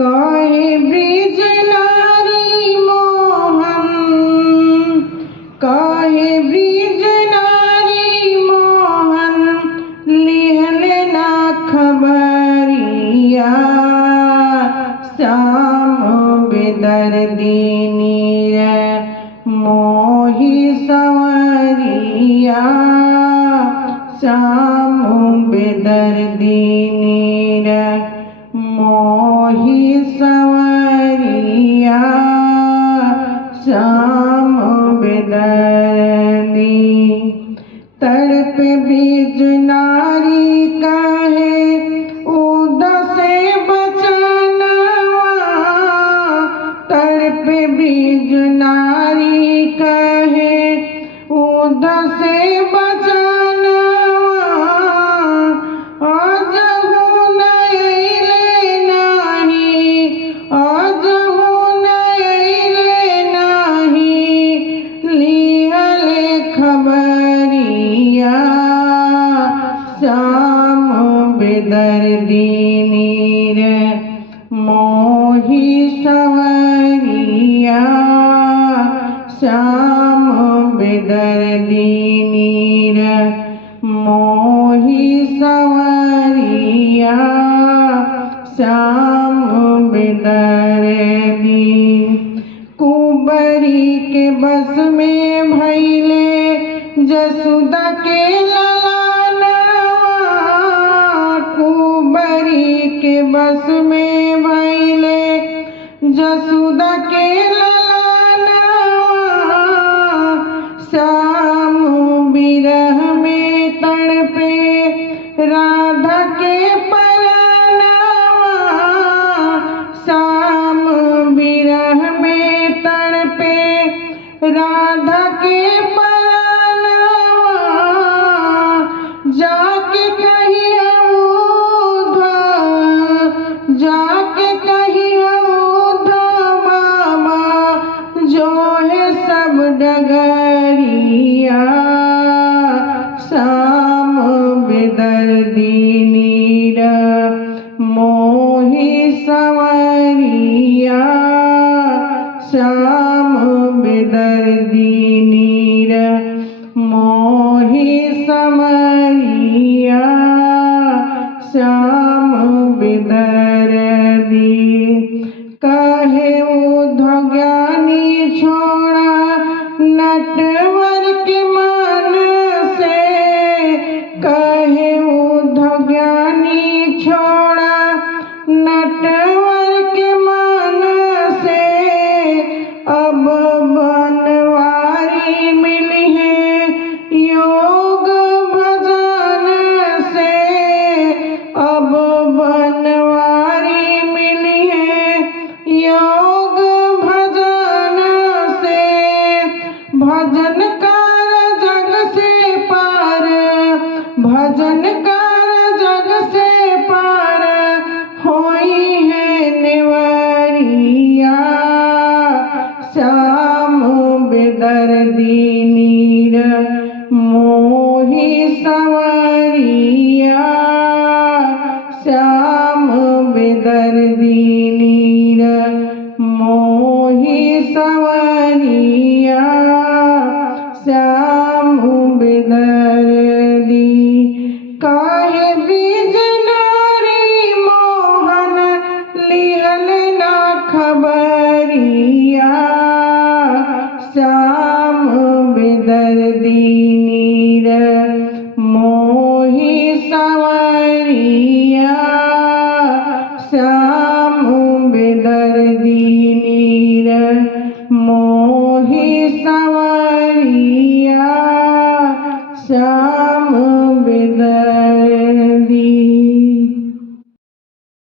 काहे ब्रिज नारी मोहन, काहे ब्रिज नारी मोहन, लिहले ना खबरिया। श्याम बेदर्दी नीर मोहि संवरिया। श्याम बेदर्दी नीर मोहि संवरिया। श्याम बेदर्दी तड़प बीज नारी कहे उदसे बचनवा। तड़प बीज नारी कहे उदसे श्याम बेदर्दी नीर मोहि संवरिया। श्याम बेदर्दी नीर मोहि संवरिया। श्याम बेदर्दी कुंवरी के बस में भइले जसुदा के बस में भइले जसुदा के ललनवा। श्याम विरह में तड़पे राधा के परनवा। श्याम विरह में तड़पे राधा के परनवा। जाके कहिया जाके कहिया बाबा जो है सब डगरिया। श्याम बेदर्दी नीर मोहि संवरिया। श्याम बेदर्दी नीर मोहि संवरिया। श्याम बेदर्दी कहे उद्धव ज्ञानी छोड़ा नटवर के मन से। कहे उद्धव ज्ञानी छोड़ा नटवर के मन से। अब बनवारी मिली है योग भजन से। अब बनवारी मिली है योग भजन से। भजन कर जग से पार, भजन कर जग से पार होई है नेवरिया। श्याम बेदर्दी नीर मोहि संवरिया। श्याम बेदर्दी नीर मोहि संवरिया। श्याम बेदर्दी काहे ब्रिज नारी मोहन, लिहले ना खबरिया। श्याम बेदर्दी नीर मोहि संवरिया। श्याम बेदर्दी नीर मोहि संवरिया। श्याम